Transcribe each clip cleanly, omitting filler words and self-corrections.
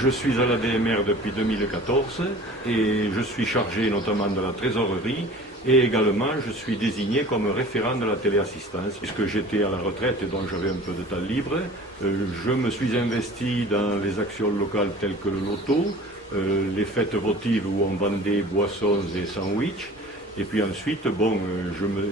Je suis à la DMR depuis 2014 et je suis chargé notamment de la trésorerie et également je suis désigné comme référent de la téléassistance. Puisque j'étais à la retraite et donc j'avais un peu de temps libre, je me suis investi dans les actions locales telles que le loto, les fêtes votives où on vendait boissons et sandwichs. Et puis ensuite,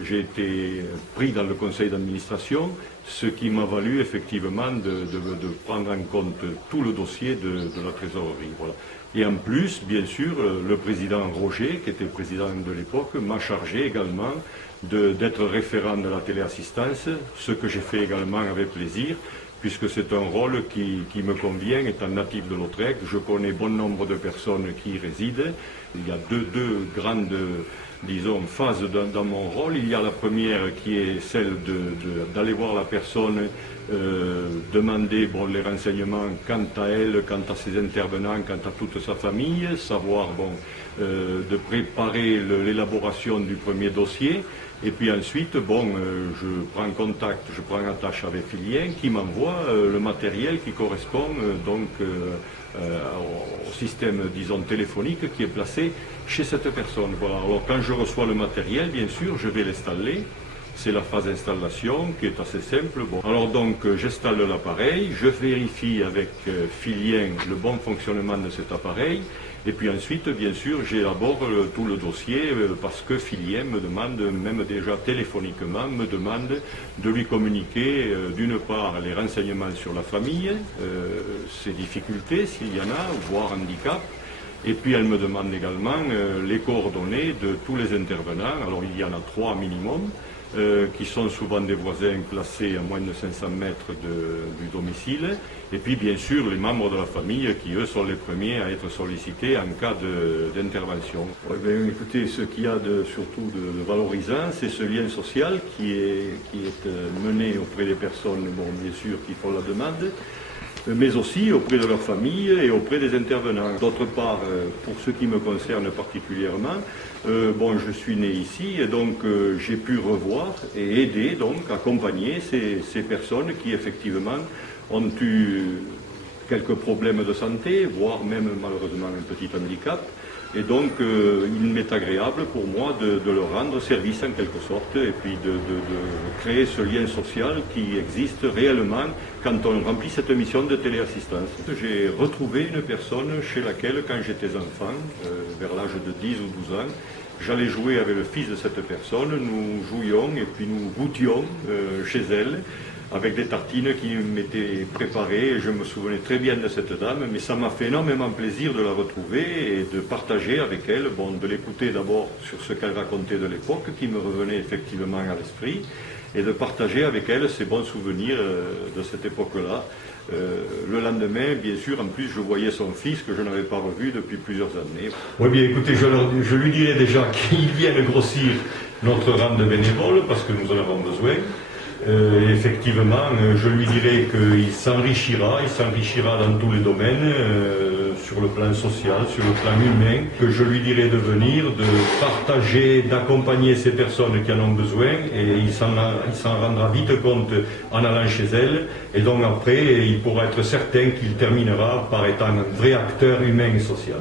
j'ai été pris dans le conseil d'administration, ce qui m'a valu effectivement de prendre en compte tout le dossier de la trésorerie. Voilà. Et en plus, bien sûr, le président Roger, qui était président de l'époque, m'a chargé également d'être référent de la téléassistance, ce que j'ai fait également avec plaisir, puisque c'est un rôle qui me convient, étant natif de Lautrec. Je connais bon nombre de personnes qui y résident. Il y a deux grandes, disons, phases dans mon rôle. Il y a la première qui est celle d'aller voir la personne, demander les renseignements quant à elle, quant à ses intervenants, quant à toute sa famille, savoir de préparer l'élaboration du premier dossier. Et puis ensuite, je prends contact, je prends attache avec Filien qui m'envoie le matériel qui correspond au système, disons, téléphonique qui est placé chez cette personne. Voilà. Alors quand je reçois le matériel, bien sûr, je vais l'installer. C'est la phase d'installation qui est assez simple. Alors donc j'installe l'appareil, je vérifie avec Filien le bon fonctionnement de cet appareil. Et puis ensuite, bien sûr, j'élabore tout le dossier parce que Filien me demande, même déjà téléphoniquement, me demande de lui communiquer d'une part les renseignements sur la famille, ses difficultés s'il y en a, voire handicap. Et puis elle me demande également les coordonnées de tous les intervenants. Alors il y en a 3 minimum. Qui sont souvent des voisins placés à moins de 500 mètres du domicile, et puis bien sûr les membres de la famille qui eux sont les premiers à être sollicités en cas d'intervention. Écoutez, ce qu'il y a surtout de valorisant, c'est ce lien social qui est mené auprès des personnes, bien sûr, qui font la demande, mais aussi auprès de leur famille et auprès des intervenants. D'autre part, pour ce qui me concerne particulièrement, je suis né ici et donc j'ai pu revoir et aider, donc accompagner ces personnes qui effectivement ont eu quelques problèmes de santé, voire même malheureusement un petit handicap. Et donc il m'est agréable pour moi de leur rendre service en quelque sorte et puis de créer ce lien social qui existe réellement quand on remplit cette mission de téléassistance. J'ai retrouvé une personne chez laquelle, quand j'étais enfant, vers l'âge de 10 ou 12 ans, j'allais jouer avec le fils de cette personne, nous jouions et puis nous goûtions chez elle, avec des tartines qui m'étaient préparées, et je me souvenais très bien de cette dame, mais ça m'a fait énormément plaisir de la retrouver et de partager avec elle, de l'écouter d'abord sur ce qu'elle racontait de l'époque, qui me revenait effectivement à l'esprit, et de partager avec elle ses bons souvenirs de cette époque-là. Le lendemain, bien sûr, en plus, je voyais son fils que je n'avais pas revu depuis plusieurs années. Oui, bien écoutez, je lui dirai déjà qu'il vienne grossir notre rang de bénévoles, parce que nous en avons besoin. Effectivement, je lui dirai qu'il s'enrichira dans tous les domaines, sur le plan social, sur le plan humain, que je lui dirai de venir, de partager, d'accompagner ces personnes qui en ont besoin, et il s'en rendra vite compte en allant chez elles, et donc après, il pourra être certain qu'il terminera par étant un vrai acteur humain et social.